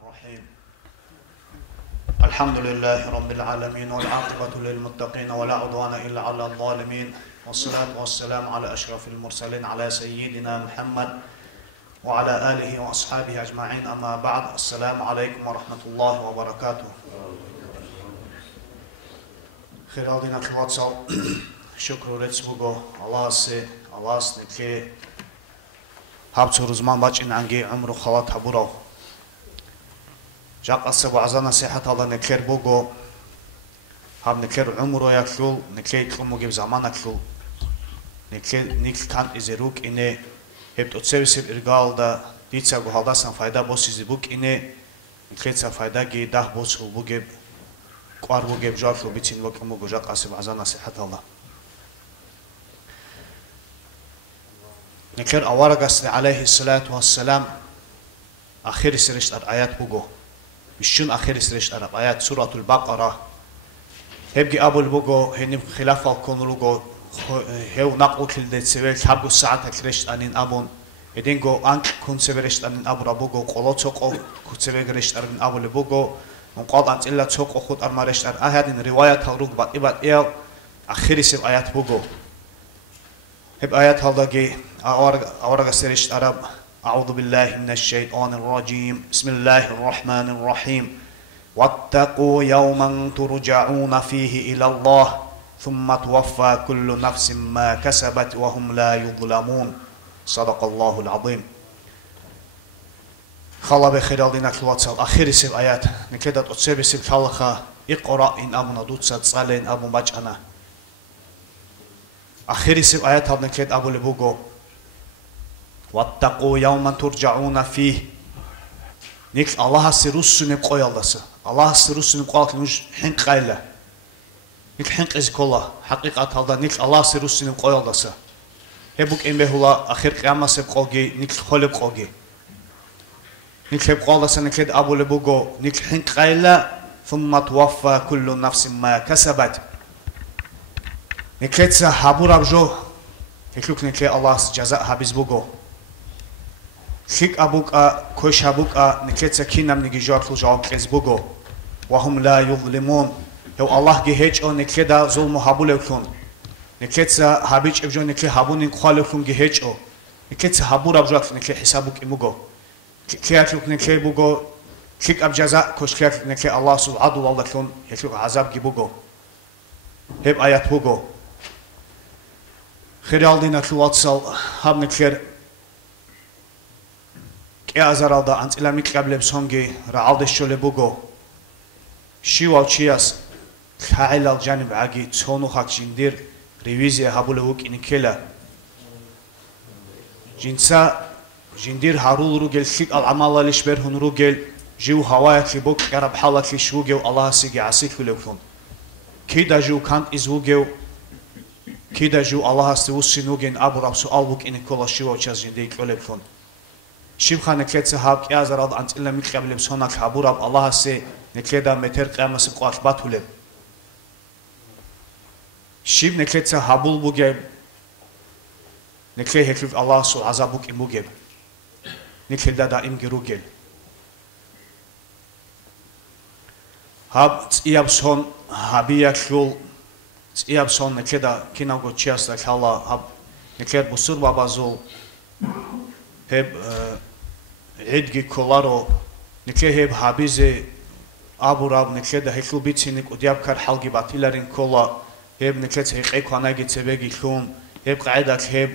الرحيم. الحمد لله رب العالمين والعاقبة للمتقين ولا عدوان إلا على الظالمين، والصلاة والسلام على أشرف المرسلين على سيدنا محمد وعلى آله وأصحابه أجمعين. أما بعد، السلام عليكم ورحمة الله وبركاته. خير دينا كلواتسال شكر رتسبوغو الله سنكي هابتو رزمان باچين عنگي عمرو خلات حبورو جاق أصبو عزانا سيحة الله نكير بوغو هاب نكير عمرو يكلول نكي كلمو جيب زمان أكلول نيك كان إزيروك إني هبت أتسويسيب إرغال دا ديتسا غو هالداسان فايدا بوسي زيبوك إني نكيتسا فايدا جي ده بوسو بوغيب قوار بوغيب جاكلو بيتين وكلمو غو جاق أصبو عزانا سيحة الله نكير أوارغاسن عليه الصلاة والسلام آخر سرشت الآيات بوغو بشون آخر سرشت الآيات سورة البقرة هبجي أبو البوغو هنم خلاف الكونروغو هو نقو كل ده سويل حبو ساعة كرشت أنين أبون هدينغو أنك كون سويرشت أنين أبو ربوغو قولو توقو كون سويرشت أنين أبو البوغو ونقاط أنت إلا توقو خود أرمارشت أن أهدين رواية تغروغ بات إبات إيل آخر سر آيات بوغو هب آيات هالداجي أورغ سرشت أرب أعوذ بالله من الشيطان الرجيم بسم الله الرحمن الرحيم واتقوا يوما ترجعون فيه إلى الله ثم توفى كل نفس ما كسبت وهم لا يظلمون صدق الله العظيم. خلا بخير دينا كلواتسال آخر سر آيات نكدت أتصيب سر خلقا اقرأ إن أبو ندوتسات صالين أبو مجأنا آخر سر آيات هذا نكد أبو لبوغو واتقوا يوما ترجعون فيه نيك الله سيروسن قويالدس الله سيروسن قوالك نوش حنق قايلة نيك حنق إزكولا حقيقة هذا نيك الله سيروسن قويالدس هبوك إن بهولا آخر قيامة سبقوغي نيك خلق قوغي نيك هب قوالدس نكد أبو لبوغو نيك حنق قايلة ثم توفى كل نفس ما كسبت نكتسا حابور أبجو هكلوك نكي الله جزاء حبيز بوغو خيك أبوكا كوش أبوكا نكتسا كينام نجي جاكلو جاوب كيز بوغو وهم لا يظلمون هو الله جهيج أو نكدا ظلم حابول يكون نكتسا حبيج أبجو نكي حابون نقال يكون جهيج أو نكتسا حابور أبجو نكي حسابوك إموغو كي أكلوك نكي بوغو خيك أبجزاء كوش كيك نكي الله سبحانه والله كون هكلوك عذاب جيبوغو هب آيات بوغو خير دينا كلواتسال هاب نكير كي أزرالدا أنت إلا ميك قبل بسونجي رعالد الشولي بوغو شيو تشياس خايل الجانب عاقي تونو خاك جندير ريويزي هابولي وك إنكيلا جنسا جندير هارول روغل خيك العمال لشبر هن روغل جيو هوايك لبوك قرب حالك لشوغيو الله سيجي عسيك لكون كيدا جو كانت إزوغيو كيدا جو الله استوسي نوجين أبو رب سؤال بوك إن كل شيء وجاز جنديك أولبكون شيب خان كيت سحاب كي أزراد أنت إلا ميك قبل بسونك أبو رب الله سي نكيدا متر قيامة سبقات باتولب شيب نكيت سحابول بوجيب نكيه هكلف الله سو عذابك إموجيب نكيدا دائم جروجيل هاب تياب سون هابيا كل إيابسون نكدا كنا نقول تشياس لك الله هب نكاد بصور بابازول هب عيدجي كولارو نكيه هب حبيزة أبو راب نكدا هيكل بيتينك ودياب كار حلقي باتيلارين كولا هب نكاد هيك أيقوناجي تبعي كلون هب قاعدك هب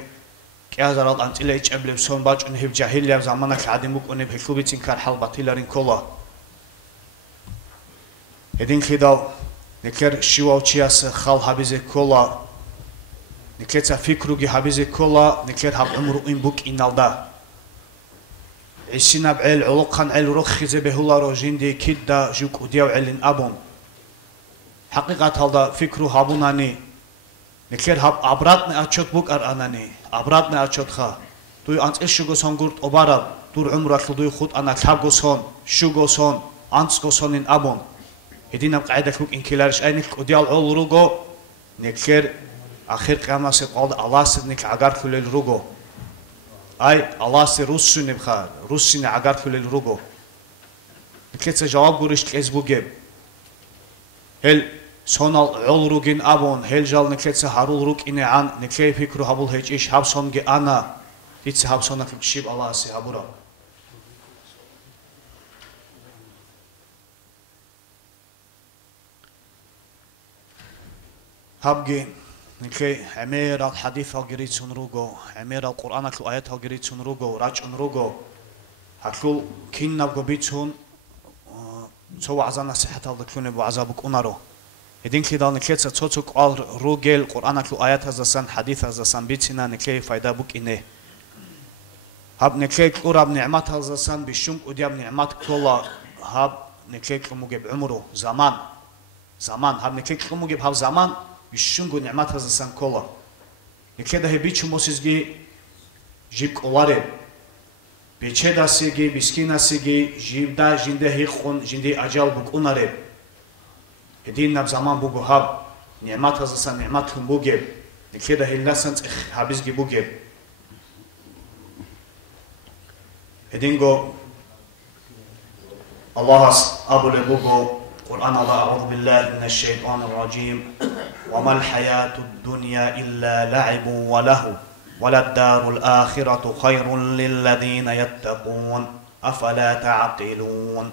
كأزرال أنت إلا إيش قبل بسون باج إن هب جاهل يا زمانك عادمك إن هب هيكل بيتين كار حلق باتيلارين كولا هدين خدال نكر شيوال تشياس خال حبيزة كولا نكرت فكروجي حبيزة كولا نكر هب عمرو إن بوك إن الدا عشنا بعيل علقان عيل رخي بهلا روجين كدا جوك وديو علن أبون حقيقة هذا فكرو هابوناني نكر هب عبراتنا أشوت بوك أراناني عبراتنا أشوت خا توي أنت إيش شو جوسون قرط أبارب دور عمرك لدوي خود أنا كاب جوسون شو جوسون أنت جوسون إن أبون هدينا قاعدة كوك إنكلارش أي نك وديال عول روجو نكير آخر قيامة سقال الله سنك عقار كل الروجو أي الله سروسن بخار روسين عقار كل الروجو نكلتسا جواب قريش تكيز بوجيب هل سونال عول روجين أبون هل جال نكلتسا هارول روك إني عن نكلي فكرو هبول هيج إيش هابسون جي أنا يتس هابسونك بشيب الله سي هبورا هبجي نكلي عمير الحديث الجريد سنروجو عمير القرآن كل آيات الجريد سنروجو راج نروجو هكلو كين نبغى بيتون سو عزنا صحة الدكتور وعذابك أنارو هدين كده نكلت تصوتك قال روجل قرآن كل آيات هذا سن حديث هذا سن بيتنا نكلي فايدة بك إنه هب نكلي قرب نعمات هذا سن بشوم ودياب نعمات كلها هب نكلي كموجب عمره زمان هب نكلي كموجب هب زمان بشوم نعمات هذا سن كلها نكلي ده بيتشو موسيجي جيب كوارد بيتشدا سيجي بسكينا سيجي جيبدا جنده هيخون جنده أجال بكونارب هدين نب زمان بوجو هاب نعمات هذا سن نعماتهم بوجب نكيدا هيلاسن هابيزجي بوجب هدينغو الله أبو لبوجو قرآن الله أعوذ بالله من الشيطان الرجيم وما الحياة الدنيا إلا لعب وله وللدار الآخرة خير للذين يتقون أفلا تعقلون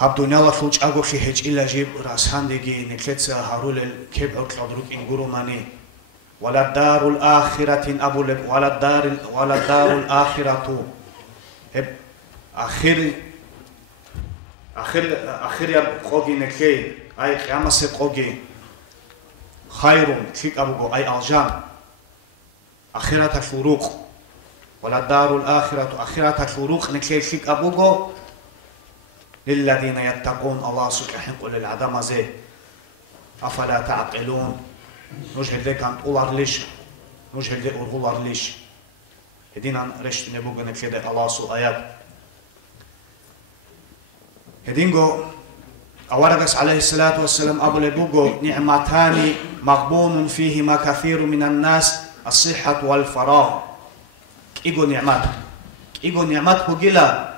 هب دنيا الله خلوش أقول في هج إلا جيب راسان ديجي نكلتسا هارول الكيب أو كلادروك إنجورو ماني وللدار الآخرة أبو لب وللدار الآخرة هب آخر يا قوجي نكلي أي قيامة قوجي خير فيك أبو أي ألجان آخرة الفروق وللدار الآخرة آخرة الفروق نكلي فيك أبوغو للذين يتقون الله سبحانه قل العدم زي أفلا تعقلون نجهد لك أن تقول ليش نجهد لك أقول ليش هدينا رشت نبوغو نكلي الله سو آيات هدينغو أورغس عليه الصلاة والسلام أبو لبوغو نعمتان مغبون فيهما كثير من الناس الصحة والفراغ إيجو نعمات هجلا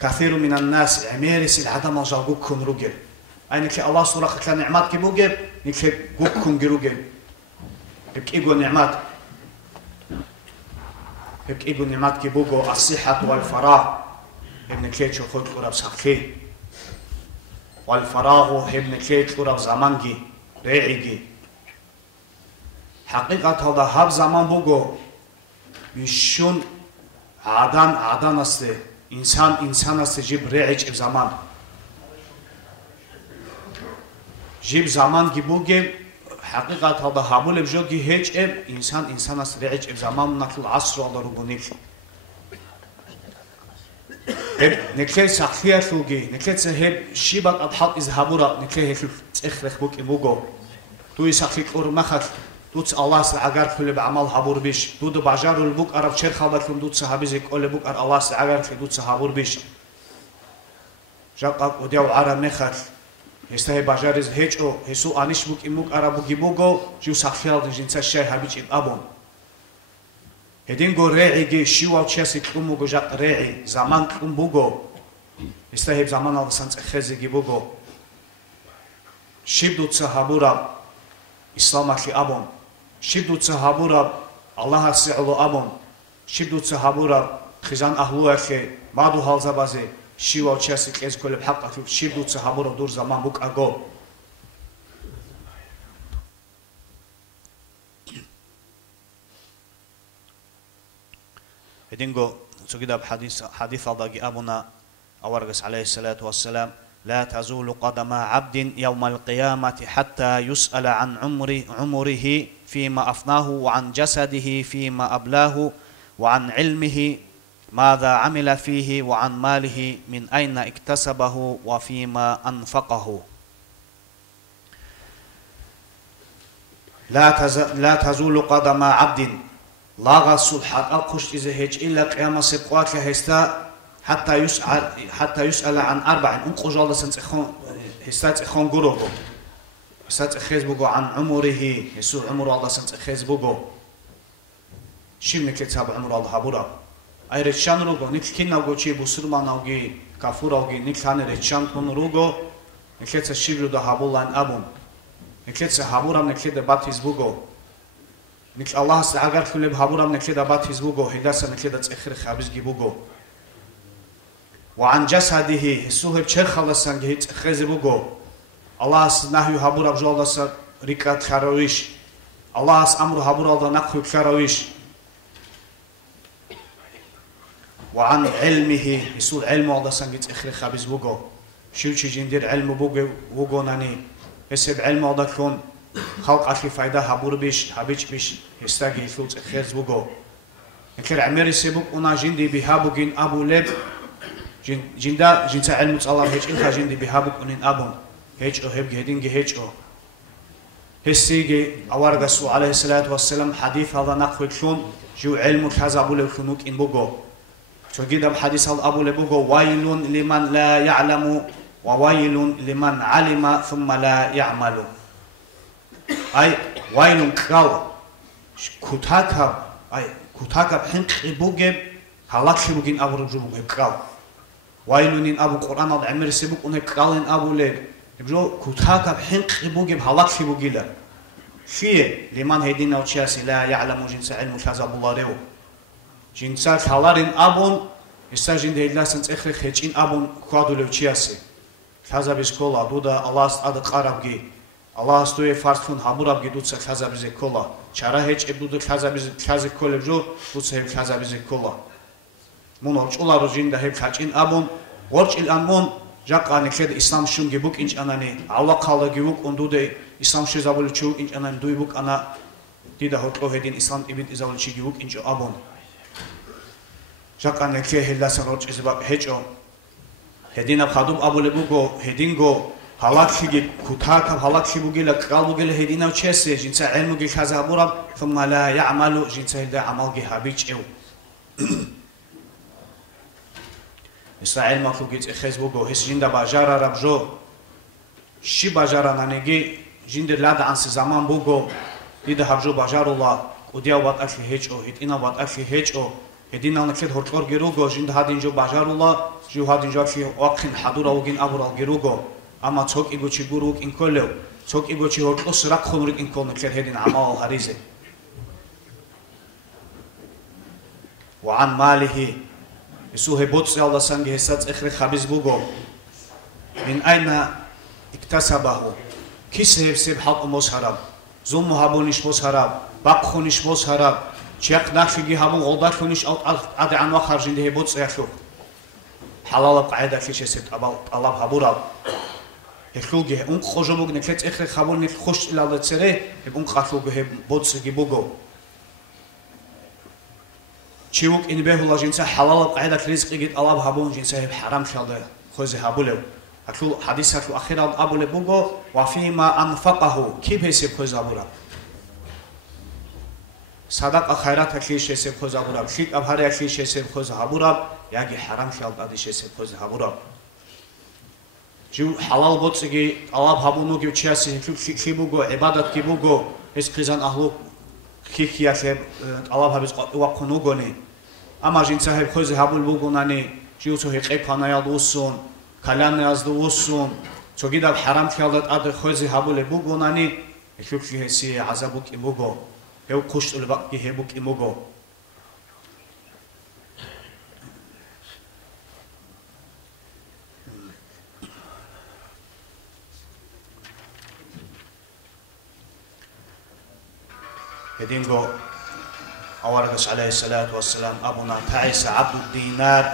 كثير من الناس عميرس العدم وجاوكم رجل أي نكلي الله سورة خلنا نعمات كبوجب نكلي جوكم جرجل إيجو نعمات كبوجو الصحة والفراغ ابن كليت شو خد قرب سخي والفراغ ابن كليت قرب زمانجي ريعجي حقيقة هذا هب زمان بوجو بيشون عدن است إنسان است جيب ريعج زمان جيب زمان جيبوجي حقيقة هذا هبول بجوجي هيج إنسان است ريعج زمان نقل عصر على ربونيك نكلي سخير فوجي نكلي سهب شيبك أضحك إزهابورا نكلي هيك تخرخ بوك إبوجو تو يسخيك أورمخك دوت الله سعجر كل بعمل حبور بيش دود بعجر البوك أرب شر خبركم دوت صحابي زي كل بوك الله سعجر في دوت صحابور بيش جاك وديو عرب مخر يستهي بعجر إز هيج أو هسو أنيش بوك إموك أرب جيبوجو جو سخير دجنس الشيء هبيج إبابون هدين جو رعي جي شيوا تشاسي كلمو جو جاك رعي زمان كلم بوجو يستهي بزمان الله سنت خزي جيبوجو شيب دوت صحابورا إسلام أخي أبون شدوا تصحابورا الله سعلو أبون شدوا تصحابورا خزان أهلو أخي بعدو حال زبازي شيوا وشاسك إز كل بحق أخي شدوا تصحابورا دور زمان بوك أغو هدينغو سوكيدا بحديث الضاقي أبونا أورغس عليه الصلاة والسلام لا تزول قدم عبد يوم القيامة حتى يسأل عن عمره فيما أفناه وعن جسده فيما أبلاه وعن علمه ماذا عمل فيه وعن ماله من أين اكتسبه وفيما أنفقه لا تزول قدم عبد لا غسل حق أقش إذا هيج إلا قيامة سبقات لهستا حتى يسأل عن أربع أنقذ الله سنتخون هستات إخون جروبه هستات إخيز بقو عن عمره يسوع عمر الله سنتخيز بقو شيء من كتاب عمر الله هبورا აი რეჩან როგო ნიქ ქინავგო ჩი ბუსურმანავგი კაფურავგი ნიქანე რეჩან თუნ როგო ნიქეცა შიბლუ და ჰაბულან აბუნ ნიქეცა ჰაბურამ ნიქედა ბათის ბუგო ნიქ ალლაჰს აგარ ხილებ ჰაბურამ ნიქედა ბათის ბუგო ჰედასა ნიქედა წეხრი ხაბის გიბუგო وعن جسده سوهب چرخالسان گهیت خزی بگو الله اس نهی هبوراب جوالداس ریکات خراویش الله اس امر هبورالدا نخوب خراویش وعن علمه يسول علم والداسان گهیت اخری خبیز بگو شوچی جندیر علم بگو نانی اسب علم والدا کن خلق اخی فایده هبور بیش هبیچ بیش هستاگی فلوت خرز بگو انکر عمری سبب اونا جندی بها بگین ابو لب جندا جنسا علم تصالح هيج إن خاجين دي بحابك أنين أبون هيج أو هيب جهدين هيج أو هسيجي أوارد الرسول عليه الصلاة والسلام حديث هذا نقول شون جو علم كذا أبو لخنوك إن بوجو شو جدا حديث هذا أبو لبوجو ويل لمن لا يعلم وويل لمن علم ثم لا يعمل أي ويل كاو كتاكا بحنق بوجب هلاك بوجين أبو رجوع كاو ويلونين أبو قرآن هذا عمر سبوك أنك قالين أبو لب يبجو كتاكا بحنق بوجب هلاك بوجيلا شيء لمن هيدين أو تشاسي لا يعلم جنس علم كذا الله ريو جنسات هلارين أبون يستجين ده الله سنت إخر خيجين أبون قادو لو تشاسي كذا بسكولا دودا الله استعد قاربجي الله استوي فارسون حبوربجي دوتس كذا بزكولا شرا هيج ابدو كذا كول بجو دوتس هيج كذا بزكولا مونو چولا روزين ده هيب خاچين ابون ورچ الامون جاقان كده اسلام شون گبوك انچ اناني الله قال گبوك اندو ده اسلام شزابول چو انچ انان دوي بوك انا ديده هوتلو هدين اسلام ابن ازول چي گبوك انچ ابون جاقان كده هلاس روچ ازبا هچو هدين خادوم ابو لبوگو هدينگو هلاك شيگي كوتاكا هلاك شيبوگيلا قالوگيلا هدين او چسه جنس علموگي خزابورم ثم لا يعمل جنس ده عملگي هابيچ او إسرائيل ما كوجيت إخز بوجو هس جندا بجارة ربجو شي بجارة نانجي جند لاد عن زمان بوجو يده هبجو بجار الله وديا وات أكل هيج أو هيدينا وات أكل هيج أو هيدينا نكيد هرتور جروجو جند هادين جو بجار الله جو هادين جو في وقت حضورة وجين أبورال جروجو أما توك إيجو شي جروج إن كله توك إيجو شي هرتور سرق خنورك إن كل نكيد هيدين عمال هريزة وعن ماله يسوه بوتس الله سانجي هسات إخر خبيز بوجو من أين اكتسبه كيسه بسيب حق مصهرب زوم هابونيش مصهرب باقخونيش مصهرب شيخ نافيجي هابون غلطونيش أو عاد عن وخارجين ده بوتس يخلو حلال قاعدة في شيء ست الله هابورا يخلوجي أنك خجموج نكلت إخر خبون نخش إلى الله تسره يبون خلوجه بوتس جيبوجو چیوک این به الله جنسه حلال قاعده رزق گید الله هبون جنسه حرام شده خوزه هبوله اكل حديث اكل اخيرا ابو لبوغو وفيما انفقه كيف حساب خوز ابورا صدق خیرات اكليش حساب خوز ابورا شيك ابهار اكليش حساب خوز ابورا ياگي حرام شال دادش حساب خوز ابورا جو حلال بوتسگي الله هبونو گي چياسي كي بوغو عبادت كي بوغو اس قيزان اهلو كيكيا شيب الله هبز وقنو گوني اما جين صاحب خوز هبول بوغوناني جو تو هيقيپانا يالوسون كلام يازدوسون چوگيدا حرام خيالات اد خوز هبول بوغوناني شوكي هسي عذابك بوغو هو قشت الوقت هبوك بوغو يدينغو أورغس عليه الصلاة والسلام أبونا تعيس عبد الدينار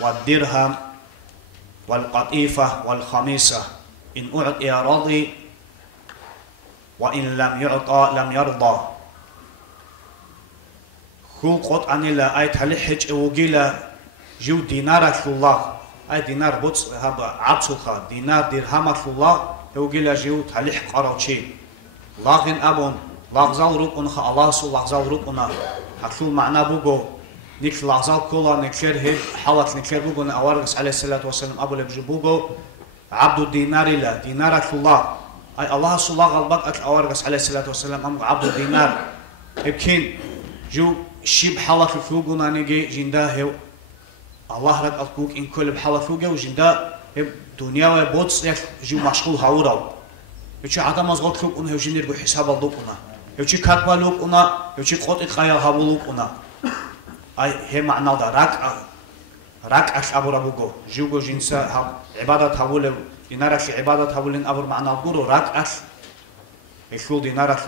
والدرهم والقطيفة والخميسة إن أعطي رضي وإن لم يعطى لم يرضى كل قط عن الله أي تلحج وجيلا جو دينارك الله أي دينار بوتس هذا عبسوخا دينار درهمك الله وجيلا جو تلح قراوشي لاغن أبون لغزال روك أنها الله سو لغزال روك أنها حكول معنا بوجو نيك لغزال كولا نكير هيد حالة نكير بوجو نأورغس عليه الصلاة والسلام أبو لبجو بوجو عبد الدينار لا دينارك الله أي الله سو لغ البق أورغس عليه الصلاة والسلام أم عبد الدينار يمكن جو شيب حلق فوقنا نجي جندا هو الله رك أقولك إن كل بحلق فوقه وجندا هب دنيا وبوتس يك جو مشغول هورا يجي عدم مزغول كلوك أنه جندير جو حساب الدوك أنا يجي كاتبالوك أنا يجي قط إتخيل هبولوك أنا أي هم معناه ده راك أش أبو ربوجو جوجو جنسا عبادة هبول دينارك عبادة هبولين أبو معناه جورو راك أش يشول دينارك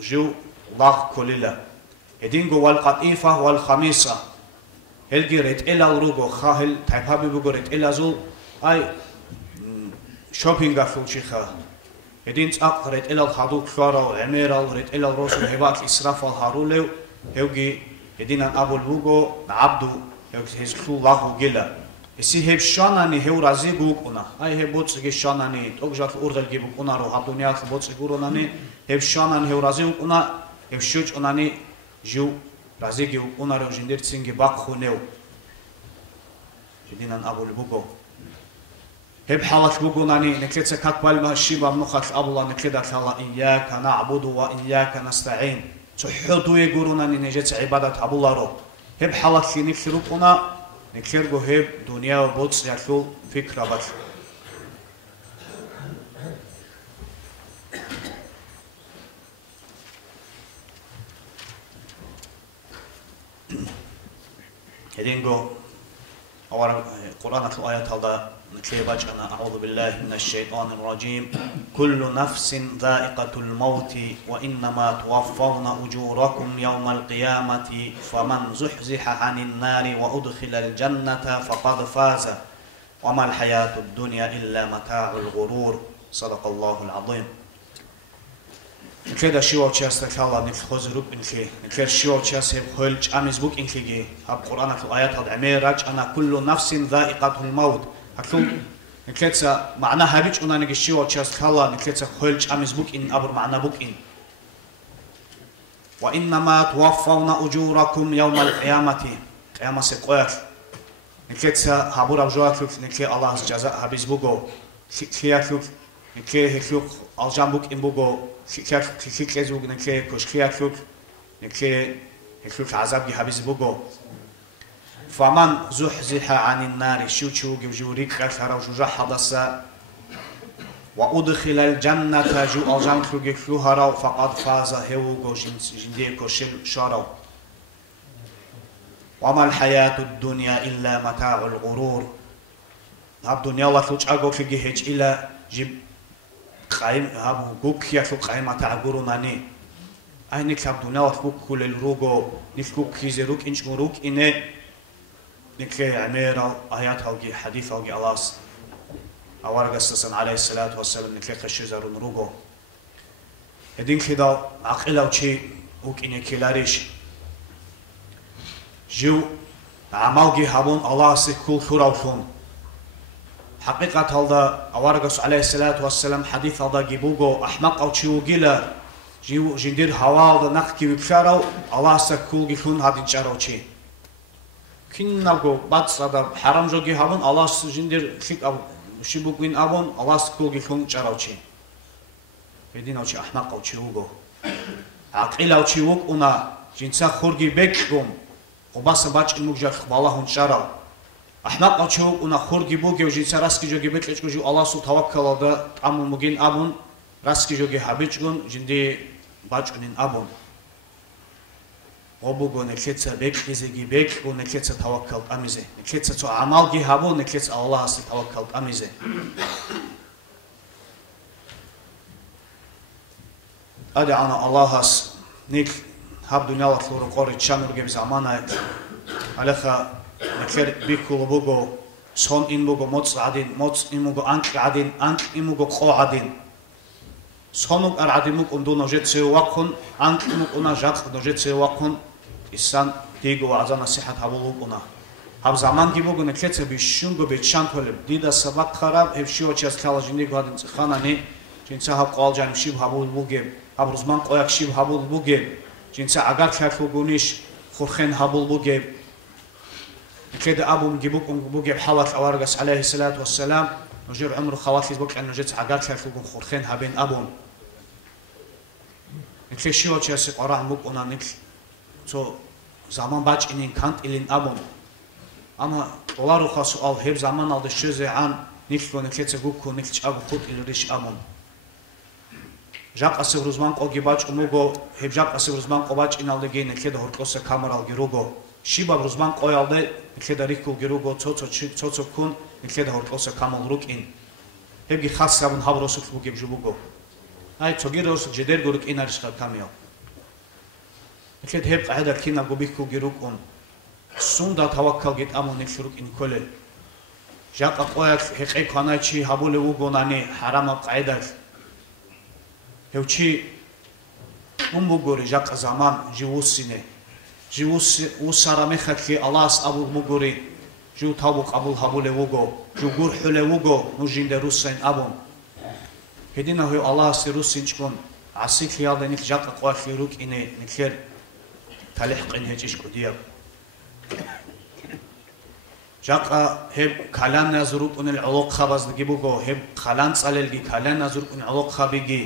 جو الله كليلا يدينجو والقطيفة والخميسة هلجي ريت إلا الروجو خاهل تايبابي بوجو ريت إلا زول أي شوبينغ فوشيخا يدين تأق ريت إلا الخادوك شارع عميرة ريت إلا الروس وهباك إسراف الهاروليو هوجي يدين أبو البوجو عبدو هيزكو الله جلا يسي هب شاناني هو رازي بوكونا أي هب بوتس جي شاناني توجات أورغل جي بوكونا رو هب دنيا بوتس جوروناني هب شاناني هو رازي بوكونا هب شوج أناني جو رازي جي بوكونا رو جندير تسينجي باق خونيو يدين أبو البوجو هب حالك بوكوناني نكلت كاتبال ما شيبا منخت أبولا نكلت الله إياك نعبد وإياك نستعين تحدو يقولوناني نجت عبادة أبولا رو هب حالك في نكلروكونا نكلرجو هب دنيا وبوتس يأكل فكرة بس هدينجو أول القرآن في الآيات هذا نكلبج أنا أعوذ بالله من الشيطان الرجيم كل نفس ذائقة الموت وإنما توفون أجوركم يوم القيامة فمن زحزح عن النار وأدخل الجنة فقد فاز وما الحياة الدنيا إلا متاع الغرور صدق الله العظيم نكلد شيء وشاس تكلا نخزروك إنكي نكلد شيء وشاس بخلج أمزبوك إنكي هب القرآن في الآيات هذا عميرج أنا كل نفس ذائقة الموت هكذا نكلد معناها بيج أنا نجي شيء وشاس تكلا نكلد خلج أمزبوك إن أبر معنا بوك إن وإنما توفون أجوركم يوم القيامة قيامة سقوات نكلد هبور أبجواتك نكلد الله جزاء هبزبوكو خياتك نكلد هكلوك الجنبوك إن بوكو كيك لازوج نكلي كوش كياكلوك نكلي هكلوك عذاب جهابيز بوجو فمن زحزح عن النار شو جوريك كثر وجوجا حدث وأدخل الجنة جو الجنة كلو هراو فقد فاز هو جندي كوشل شارو وما الحياة الدنيا إلا متاع الغرور هاب دنيا الله تلوش أجو كي هج إلا جيب قايم هابو جوك يا شو قايم تعبروا ماني أي نكتب دنيا وتفوق كل الروجو نفوق كيزروك إنش مروك إنه نكلي عميرة آيات هوجي حديث هوجي الله أورج السلام عليه الصلاة والسلام نكلي خشيزر الروجو هدين كده عقله وشي وك إنه كلاريش جو عمالجي هابون الله سكول خراوشون حقيقة هذا أورجس عليه الصلاة والسلام حديث هذا جيبوجو أحمق أو شيء جيلا جيو جندير هوال نخكي بشارو الله سكول جيخون هذا جارو شيء كنا جو بعد صدر حرام جو جيهابون الله جندير خيك أو شيبوكين أبون الله سكول جيخون جارو شيء بدين أو شيء أحمق أو شيء وجو عقيل أو شيء وك أنا جنسا خورجي بكرم وبس باش المجد خبالهم جارو أحمق أشوف أن خورجي بوجي وجنسا راسكي جوجي بتلش جو الله سو توكل هذا أمون مجين أبون راسكي جوجي حبيتشون جندي باجونين أبون وبوجو نكتة بيك إزجي بيك ونكتة توكل أميزه نكتة تو عمل جي هابون نكتة الله سو توكل أميزه أدي أنا الله هس نيك هاب دنيا لطلور قاري شامل جيب زمانه علىها نكر بيكول بوجو صون إن بوجو موت عدين موت إن بوجو أنك عدين أنك إن بوجو قو عدين صونك العدين مك أندو نجت سواقون أنك مك أنا جاك نجت سواقون إنسان تيجو عزنا صحة هبولوكونا هب زمان كي بوجو نكتة بيشونجو بيتشان تولب ديدا سباق خراب هبشيو تشاس خالا جندي قادين خاناني جنسا هب قال جانم شيب هبول بوجيم هب رزمان قايق شيب هبول بوجيم جنسا عقار كافو جونيش خورخين هبول بوجيم كده أبو مجيبوك بوجي بحالة أورجس عليه الصلاة والسلام نجير عمره خلاص يبوك أنه جت عقارك فوق خورخين هبين أبون نكلي شيء وشيء سقراء مبوك أنا نكل تو zaman baçinin kant ilin abun ama dolar uxasu al hep zaman aldı şöze an niklo niketse gukku nikç abu khut ilrish amun jaq asır uzman qogi baç umugo hep jaq asır uzman qobaç inaldı gene keda horkosa kameral girugo shiba uzman qoyaldı keda rikul girugo tsotso kun keda horkosa kamal rukin hep gi khas sabun havrosuk bu gebjubugo ay çogiros jeder guruk inarishqa kamyo ked hep qada kina gobikku girukun sunda tawakkal git amun shuruk in kole jaqa qoyak heqi qanachi habule ugonani harama qaida hevchi umugori jaqa zaman jivusine jivus usara mekhaki alas abu mugori ju tabu qabul habule ugo ju gurhule ugo nujinde rusain abun hedina hu Allah sirusin chkon asik yalda nik jaqa qoyak ruk ine nikher talihq in hejish kodiya jaqa heb kalan nazrup unil uluq khabaz gibugo heb kalan tsalelgi kalan nazrup unil uluq khabigi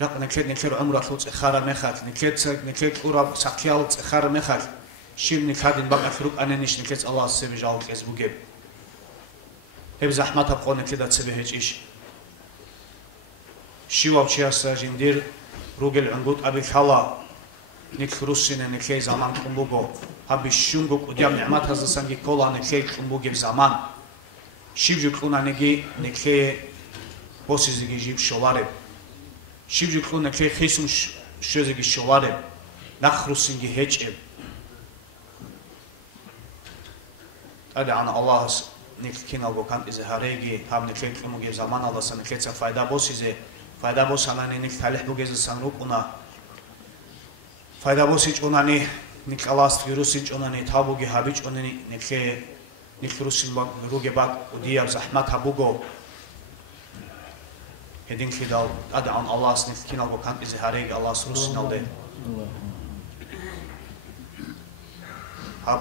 jaqa nikher umra khutz khara mekhat nikher urab saqial khara mekhat shim nikhadin baqa fruk anenish nikher Allah sebijal kezbugeb heb zahmat ab qone keda tsebe hejish shiwa chiasa jindir rugel ungut abi khala ник русине никей заман кумбуго хаби шунгук удям ниъмат хазасанги кола никей кумбуги заман шивжу клунанеги никей босизиги жиб шоларе шивжу клун никей хисум шозиги шоларе нах русинги хечеб ада ана Аллах ник киналго кан изхареги хаб никей кумбуги заман аласан никей ца файда босизе файда босанани ник талих бугез санрукуна Fayda bosi çonani Nikolas virusi çonani tabugi habi çonani nikhe nikrusin bak ruge bak udiyab zahmat habugo hedin khidal adan Allah snik kinal go kan izhareg Allah rusin alde hab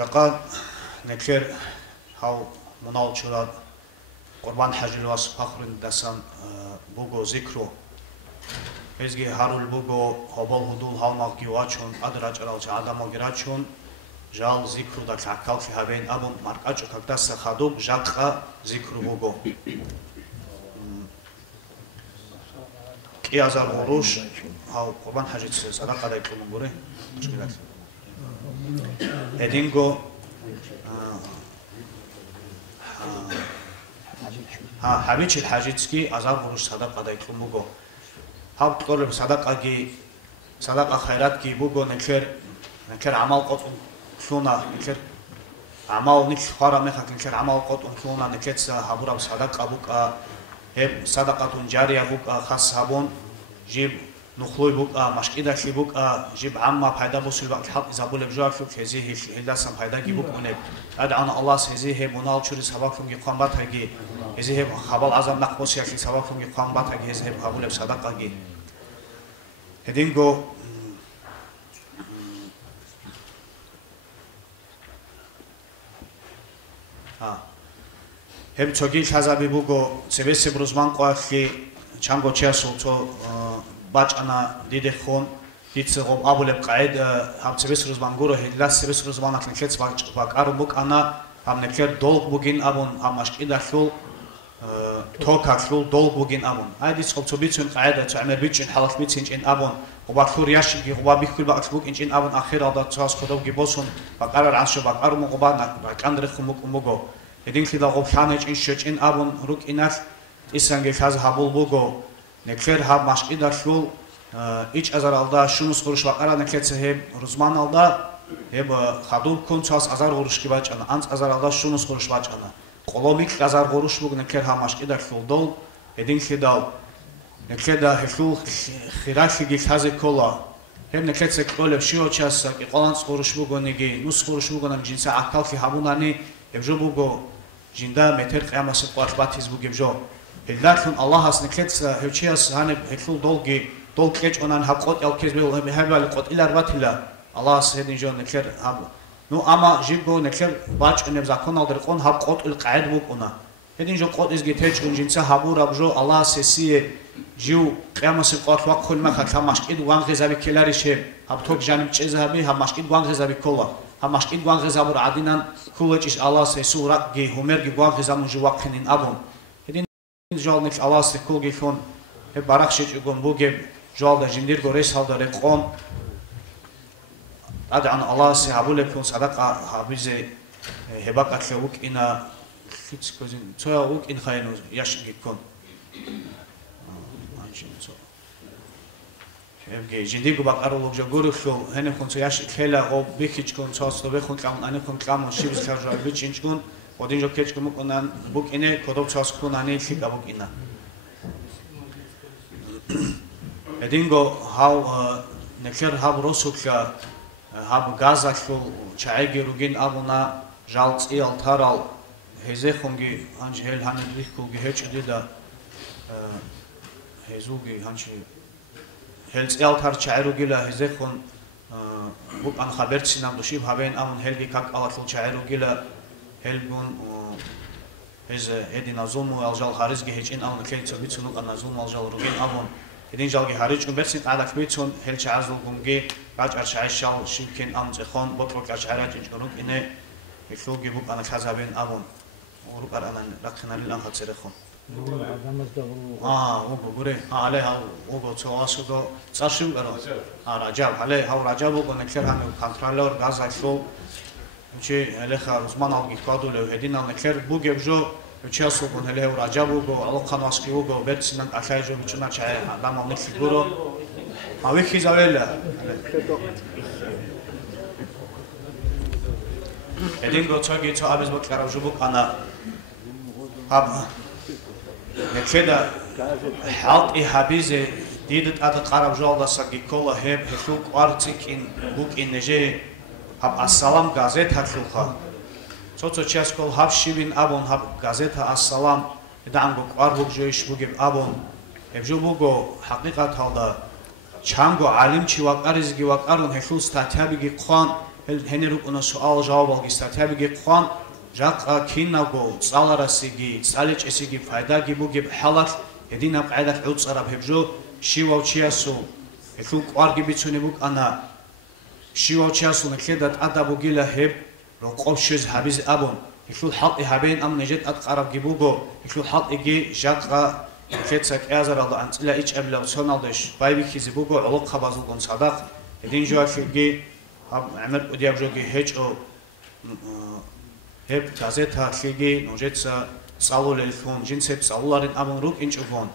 Jaqa nekher hav munal churad Qurban hajilwas fakhrin dasan bugo zikro ezgi harul bugo hobal hudul halmal giwachun adraj aral adamol girachun jal zikru da kakal fi haben abun marqacho kakdas khadub jaqa zikru bugo ki azar urush hav Qurban hajit sadaqa da ikulungure chugilak Edingo Habich Hajitski azar vurush sadaqa da ikumugo hab qolib sadaqa khayrat ki bugo nekher amal qotun khuna nekher amal nik khara mekha nekher amal qotun khuna neketsa haburab sadaqa buqa heb sadaqatun jariya buqa khas habon jib نخلوي بقى مشكلة في بقى جيب عما فايدة بوسي بقى الحق إذا بقول بجوا في هذه هلاسم فايدة جي بقى منه أدعنا الله هذه منال شوري سباكم يقام بات هجي هذه خبال عظم نقص يا سباكم يقام بات هجي هذه قبول بصدقة جي هدينجو هم تجيل هذا بيبقى سبيس بروزمان قاخي چانگو چاسو تو Bachana dide khon ditserom abuleb qaid ham tsebes ruzmanguro hidlas tsebes ruzmanak nekets vakaru buk ana ham neker dolg bugin abun ham ashqida khul toka khul dolg bugin abun aidis khol tsobitsun qaida tsamer bitsin halaf bitsin in abun obakhur yash gi oba bikhul ba buk in abun akhir ada tsas khodob gi bosun vakarar ansho vakaru mogobana vakandre khumuk mugo edin khida gob khanech in shoch in abun ruk inas isange khaz habul bugo Nekfer hab mashqida shul ich azar alda shunus qurush vaqara neketse heb ruzman alda heb khadub kun chas azar qurush ki bachana ans azar alda shunus qurush bachana qolomik azar qurush bug nekfer hab mashqida shul dol edin khidal nekeda heshul khirashi gi khaze kola heb neketse qoleb shio chas ki qolans qurush bug negi nus qurush bug nam jinsa akal ki habunani heb jo bugo jinda meter qiyamas qatbat hizbu gebjo Hillatun Allah has nekets hevchias haneb hekul dolgi dol keç onan hab qot el kezbe hebal qot ilar batila Allah sedin jon nekler hab nu ama jibo nekler baç önem zakon aldır qon hab qot il qaid bu ona hedin jon qot izge teç unjinsa habur abjo Allah sesiye jiu qiyamasi qot vaq khulma khatamash id wan ghizabi kelari she hab tok janim chezabi hab mashkid wan ghizabi kola hab mashkid wan ghizabur adinan kulachis Allah sesura ge humer ge wan ghizamun juwaqinin abun hedin jon nek Allah se kul ge khon he barakh gon bu ge jol da jindir gores haldare qon ad'an Allah se habulekun sadaqa habize hebaqat lewuk ina khits kozin toya uk in khaynu yash gekon evge jindir go baqarolog jagor khol hene khon yash khela go bikhich kon sos to bekhon kam ane kon kam shibs kharja bichinch kon odin jo kech kom konan buk ine kodob chos kon ane khik abuk ina edingo how nekher hab rosukla hab gazakul chaigi rugin abuna jaltsi altaral heze khongi anjel hanrikul ge hechdi da hezugi hanchi heltsi altar chairugila heze khon buk an khaber sinam doshib haben amun helgi kak alatul chairugila helgun heze edin azumu aljal kharizge hechin amun keltso bitsuluk an azumu aljal rugin amun edin jalgi harij un bersin qalak bitsun helchi azul gumge Raj Arshal Shimkin Am Zekhon Botrok Arsharat Inchuruk ine Ikhugi Buk Anak Hazabin Abon Uruk Aranan Rakhanal Am Hatserekhon Ugo Gure Ale Ugo Tsoasudo Tsashim Garo Rajab Ale How Rajabu Gonekher Han Controller Gazakho Uchi Elecha Usman Al Gikadul Hedin Al Nekher Bugebjo Uchiasu Gonele Rajabu Go Alkhan Waski Ugo Betsinan Akhajo Michuna Chai Lama Nekiguro Aviki Zavella Edingo Togi to Abisbuk Karabjubuk Anna Hab Nekeda Halt I Habize did it at the Karabjol Sagikola Heb Huk Artik in book in Neje Hab Assalam Gazet Hakulha Toto Chaskol Hab Shivin Abon Hab Gazeta Assalam Dango Arbuk Joish Bugib Abon Ebjubugo Hakikat Halda Chango alim chi waqarizgi waqarun hekhlus tathabigi qan heneruk una sual javobalgi tathabigi qan jaqa kinago tsalarasigi tsalechesigi faydagi bugi halat edina qaidat utsarab hebjo shiwauchiasu heklu qargi bitsunebuk ana shiwauchiasu nekhedat adabugila heb roqobshiz habiz abun heklu halqi haben am nejet atqarab gibugo heklu halqigi jaqa Ketsak Azaralda Antila ich Abla Sonaldish, Baby Kizibugo, Olok Habazukon Sadak, Edinjoa Figi, Ahmed Udiabjogi, H.O. Heb Gazeta Figi, Nojetsa, Saul Elfon, Jinsep, Saularin Abonruk Inchofon.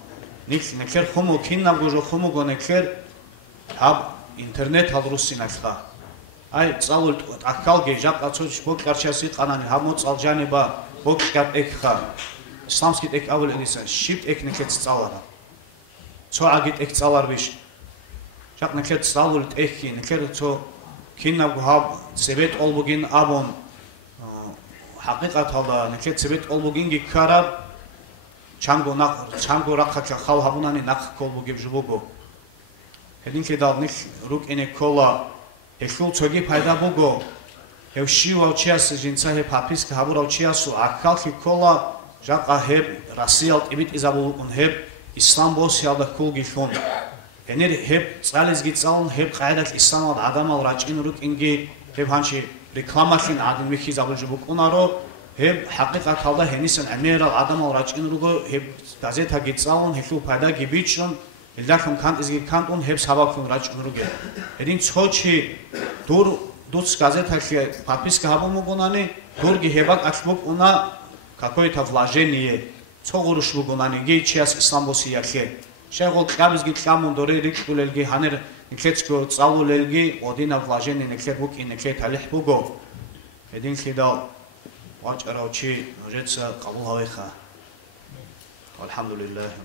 Nix Neker Homo, Kinabujo Homo Goneker, Hab Internet Hadrusinakha. I Saul Akalgi, Jap Atsuch, Bok Archasit Anan, Hamots Aljaniba, Bok Gat Ekha. Slamskit ek avul edisa shift ek neklet tsalara so agit ek tsalar bish jak neklet tsalul ek neklet so kinna hab sebet olbugin abon haqiqat halda neklet sebet olbugin gi karab chango rakha khal habunani nak kolbugib jubugo hedin ke davnik ruk ene kola ekul chogi payda bugo ev shiwa chias jinsa he papis ka habura chiasu akal ki kola Jaqa heb rasial ibit izabul un heb Istanbul siyada kul gifon. Ener heb tsaliz gitsalun heb qaidat Islam al adam al rajin ruk ingi heb hanchi reklamashin adin mikhi zabul jubuk unaro heb haqiqat halda henisan amir al adam al rajin rugo heb gazeta gitsalun heklu payda gibichun ildakhum kant izgi kant un heb sabakun rajin ruge. Edin chochi dur duts gazeta ki papiska habumugunani durgi hebak atbuk una какое-то вложение цогуруш бугунани ги чиас Истанбулси яхе шегол қабизги тламун дори рикулелги ханер никлецко цавулелги одина вложение никлет бук и никлет алих буго един хидал вачараучи ножеца қабул хавеха алхамдулиллахи